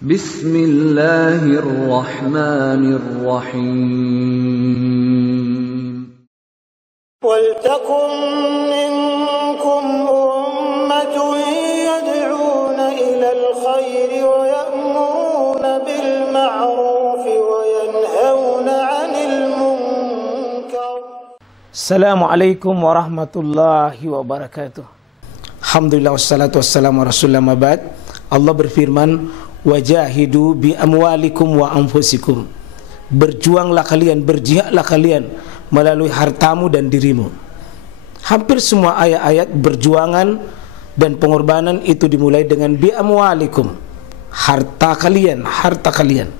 Bismillahirrahmanirrahim. Waltakum minkum ummatun yad'una ilal khairi wa ya'muruna bil ma'ruf wa yanhauna 'anil munkar. Assalamualaikum warahmatullahi wabarakatuh. Alhamdulillah wassalatu wassalamu ala rasulillah mabad. Allah berfirman, wajahidu bi amwalikum wa anfusikum. Berjuanglah kalian, berjihadlah kalian melalui hartamu dan dirimu. Hampir semua ayat-ayat berjuangan dan pengorbanan itu dimulai dengan bi amwalikum, harta kalian, harta kalian.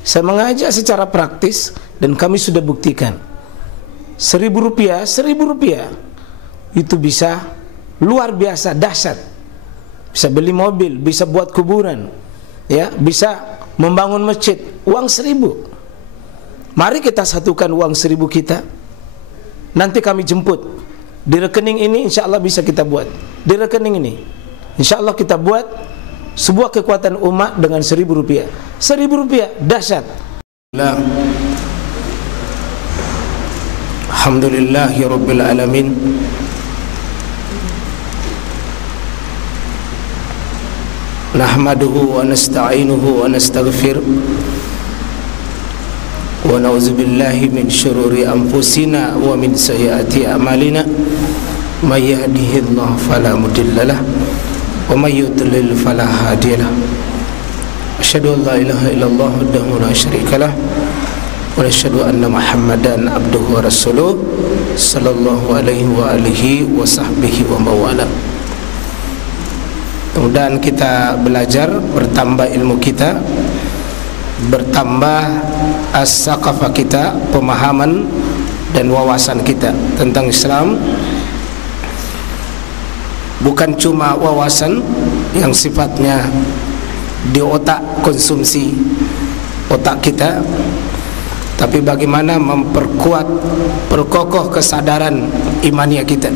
Saya mengajak secara praktis dan kami sudah buktikan. Rp1.000 itu bisa luar biasa dahsyat. Bisa beli mobil, bisa buat kuburan, ya, bisa membangun masjid. Uang 1.000. Mari kita satukan uang 1.000 kita. Nanti kami jemput di rekening ini, insya Allah bisa kita buat. Di rekening ini, insya Allah kita buat sebuah kekuatan umat dengan Rp1.000. Rp1.000 dahsyat. Alhamdulillahi Rabbil Alamin. Nahmaduhu wa nasta'inuhu wa nastaghfir wa na'udzu billahi min syururi anfusina wa min sayyiati a'malina may yahdihillahu fala mudhillalah wa may yudlil fala hadiyalah. Asyhadu an la ilaha illallah wahdahu la syarikalah wa asyhadu anna Muhammadan abduhu wa rasuluh sallallahu alaihi wa alihi wa sahbihi wa mawala. Kemudian kita belajar, bertambah ilmu kita, bertambah as-saqafah kita, pemahaman dan wawasan kita tentang Islam. Bukan cuma wawasan yang sifatnya di otak, konsumsi otak kita, tapi bagaimana memperkuat, perkokoh kesadaran imaniah kita.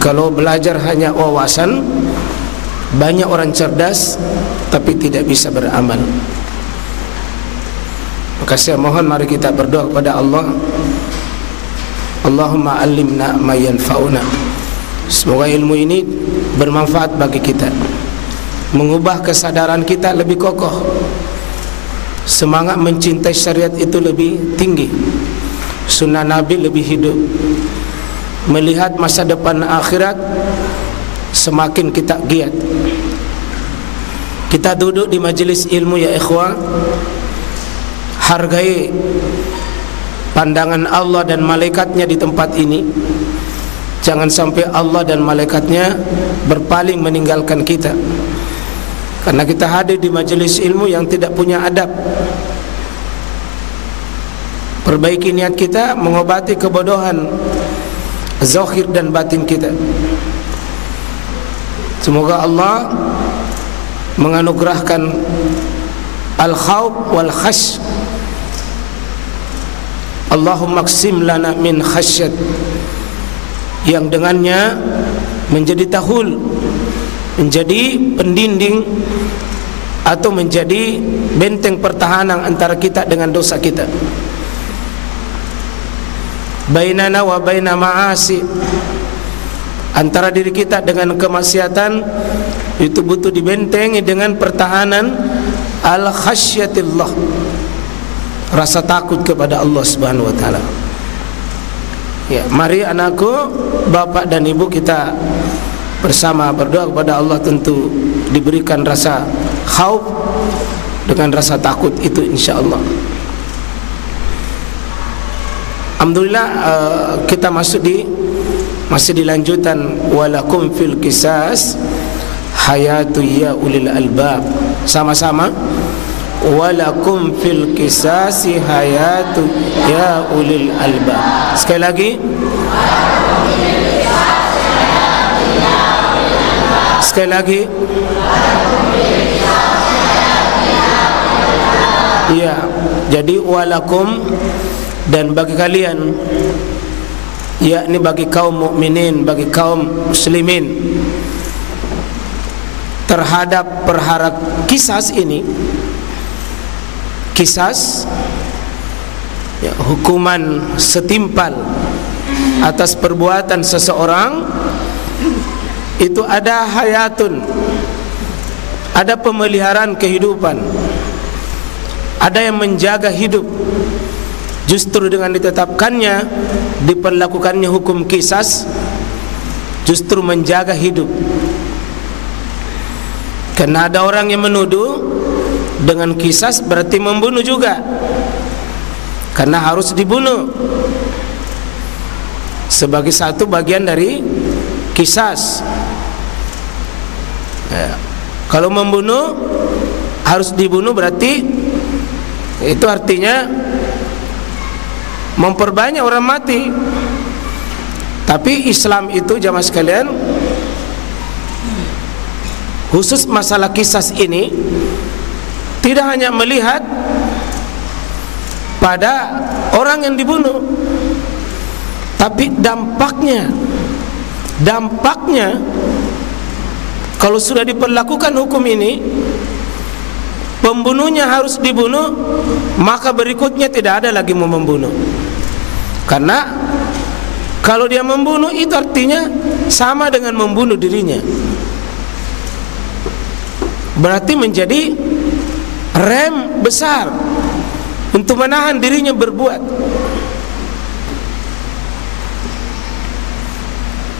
Kalau belajar hanya wawasan, banyak orang cerdas tapi tidak bisa beramal. Maka saya mohon, mari kita berdoa kepada Allah. Allahumma allimna ma yanfa'una. Semoga ilmu ini bermanfaat bagi kita, mengubah kesadaran kita lebih kokoh, semangat mencintai syariat itu lebih tinggi, sunnah Nabi lebih hidup, melihat masa depan akhirat semakin kita giat. Kita duduk di majelis ilmu, ya ikhwah, hargai pandangan Allah dan malaikatnya di tempat ini. Jangan sampai Allah dan malaikatnya berpaling meninggalkan kita karena kita hadir di majelis ilmu yang tidak punya adab. Perbaiki niat kita, mengobati kebodohan zahir dan batin kita. Semoga Allah menganugerahkan al-khawf wal khash. Allahumma qsim lana min khasyat, yang dengannya menjadi tahul, menjadi pendinding atau menjadi benteng pertahanan antara kita dengan dosa kita. Bainana wa baina ma'asi, antara diri kita dengan kemaksiatan itu butuh dibentengi dengan pertahanan al-khasyatillah, rasa takut kepada Allah Subhanahu wa taala. Ya, mari anakku, bapak dan ibu, kita bersama berdoa kepada Allah, tentu diberikan rasa khauf dengan rasa takut itu insyaallah. Alhamdulillah, kita masih di lanjutan walakum fil qisas hayatu ya ulil albab. Sama-sama, walakum fil qisasi hayatu ya ulil albab. Sekali lagi, sekali lagi, ya. Jadi walakum, dan bagi kalian, yakni bagi kaum mukminin, bagi kaum muslimin, terhadap perkara qisas ini, qisas ya, hukuman setimpal atas perbuatan seseorang, itu ada hayatun, ada pemeliharaan kehidupan, ada yang menjaga hidup. Justru dengan ditetapkannya, diperlakukannya hukum qisas, justru menjaga hidup. Karena ada orang yang menuduh dengan qisas berarti membunuh juga, karena harus dibunuh sebagai satu bagian dari qisas. Ya. Kalau membunuh harus dibunuh berarti itu artinya memperbanyak orang mati. Tapi Islam itu jamaah sekalian, khusus masalah qisas ini tidak hanya melihat pada orang yang dibunuh, tapi dampaknya kalau sudah diperlakukan hukum ini, pembunuhnya harus dibunuh, maka berikutnya tidak ada lagi mau membunuh. Karena kalau dia membunuh itu artinya sama dengan membunuh dirinya. Berarti menjadi rem besar untuk menahan dirinya berbuat.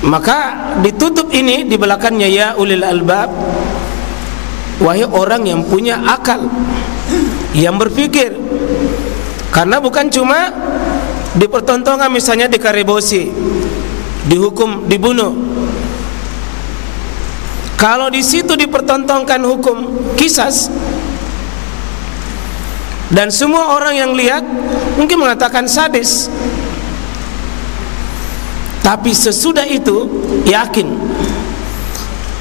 Maka ditutup ini di belakangnya, ya ulil albab, wahai orang yang punya akal, yang berpikir. Karena bukan cuma dipertontonkan misalnya dikarebosi, dihukum, dibunuh. Kalau di situ dipertontonkan hukum qisas, dan semua orang yang lihat mungkin mengatakan sadis, tapi sesudah itu yakin,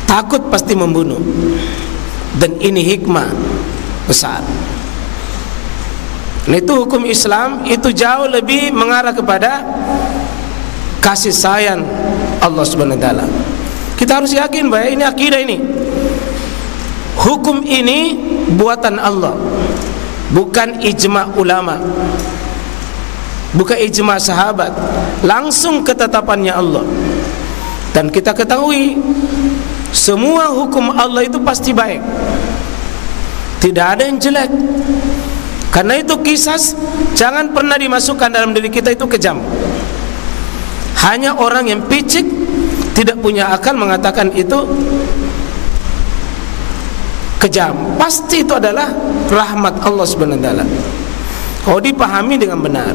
takut pasti membunuh. Dan ini hikmah besar. Dan itu hukum Islam itu jauh lebih mengarah kepada kasih sayang Allah Subhanahu wa taala. Kita harus yakin bahwa ini akidah ini. Hukum ini buatan Allah, bukan ijma ulama, bukan ijma sahabat, langsung ketetapannya Allah. Dan kita ketahui semua hukum Allah itu pasti baik, tidak ada yang jelek. Karena itu qisas jangan pernah dimasukkan dalam diri kita itu kejam. Hanya orang yang picik, tidak punya akal mengatakan itu kejam. Pasti itu adalah rahmat Allah Subhanahu wa taala. Kalau dipahami dengan benar.